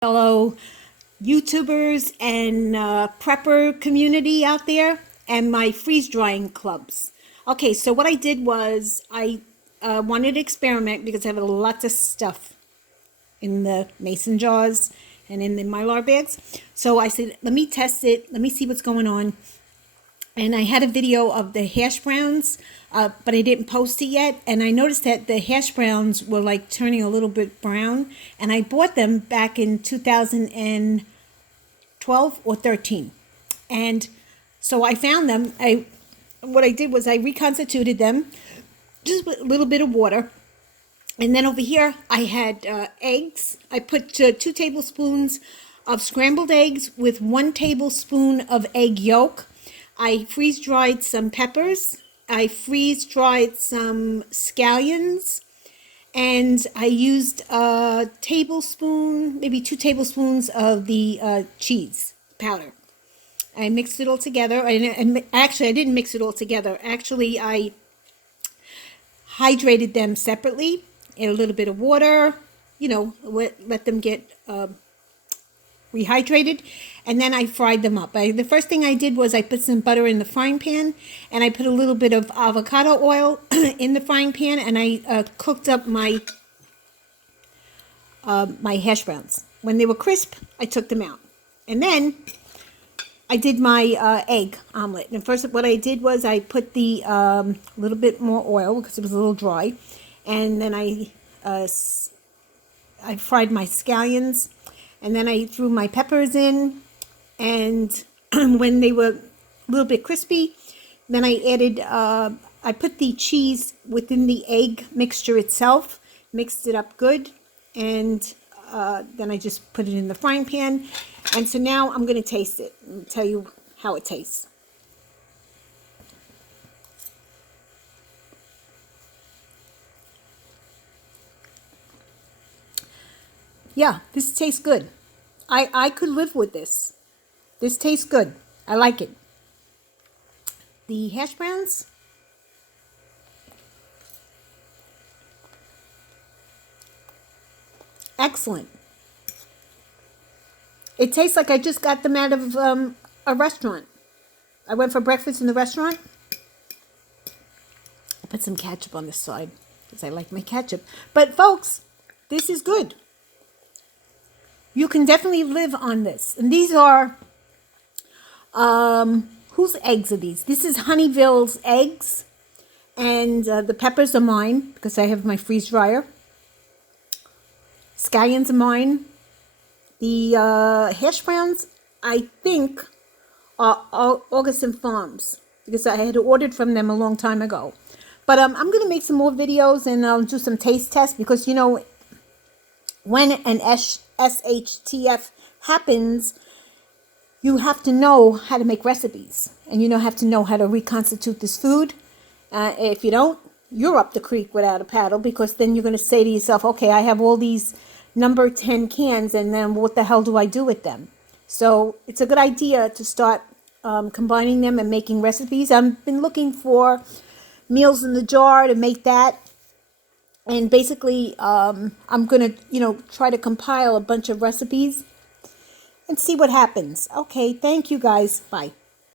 Fellow YouTubers and prepper community out there, and my freeze drying clubs. Okay, so what I did was I wanted to experiment because I have lots of stuff in the mason jars and in the Mylar bags. So I said, let me test it. Let me see what's going on. And I had a video of the hash browns, but I didn't post it yet. And I noticed that the hash browns were like turning a little bit brown. And I bought them back in 2012 or 13. And so I found them. What I did was I reconstituted them, just with a little bit of water. And then over here I had eggs. I put 2 tablespoons of scrambled eggs with 1 tablespoon of egg yolk. I freeze dried some peppers. I freeze dried some scallions, and I used a tablespoon, maybe 2 tablespoons of the cheese powder. I mixed it all together. Actually, I didn't mix it all together. Actually, I hydrated them separately in a little bit of water. You know, let them get rehydrated, and then I fried them up. The first thing I did was I put some butter in the frying pan, and I put a little bit of avocado oil in the frying pan, and I cooked up my my hash browns. When they were crisp, I took them out, and then I did my egg omelet. And first, what I did was I put the little bit more oil because it was a little dry, and then I fried my scallions. And then I threw my peppers in, and when they were a little bit crispy, then I added, I put the cheese within the egg mixture itself, mixed it up good, and then I just put it in the frying pan. And so now I'm going to taste it and tell you how it tastes. Yeah, this tastes good. I could live with this. This tastes good. I like it. The hash browns, excellent. It tastes like I just got them out of a restaurant. I went for breakfast in the restaurant. I put some ketchup on this side because I like my ketchup. But folks, this is good. You can definitely live on this. And these are, whose eggs are these? This is Honeyville's eggs. And the peppers are mine because I have my freeze dryer. Scallions are mine. The hash browns, I think, are Augustin Farms because I had ordered from them a long time ago. But I'm going to make some more videos, and I'll do some taste tests because, you know, when an SHTF happens, you have to know how to make recipes, and you have to know how to reconstitute this food. If you don't, you're up the creek without a paddle, because then you're going to say to yourself, okay, I have all these number 10 cans, and then what the hell do I do with them? So it's a good idea to start combining them and making recipes. I've been looking for meals in the jar to make that. And basically, I'm going to, try to compile a bunch of recipes and see what happens. Okay, thank you guys. Bye.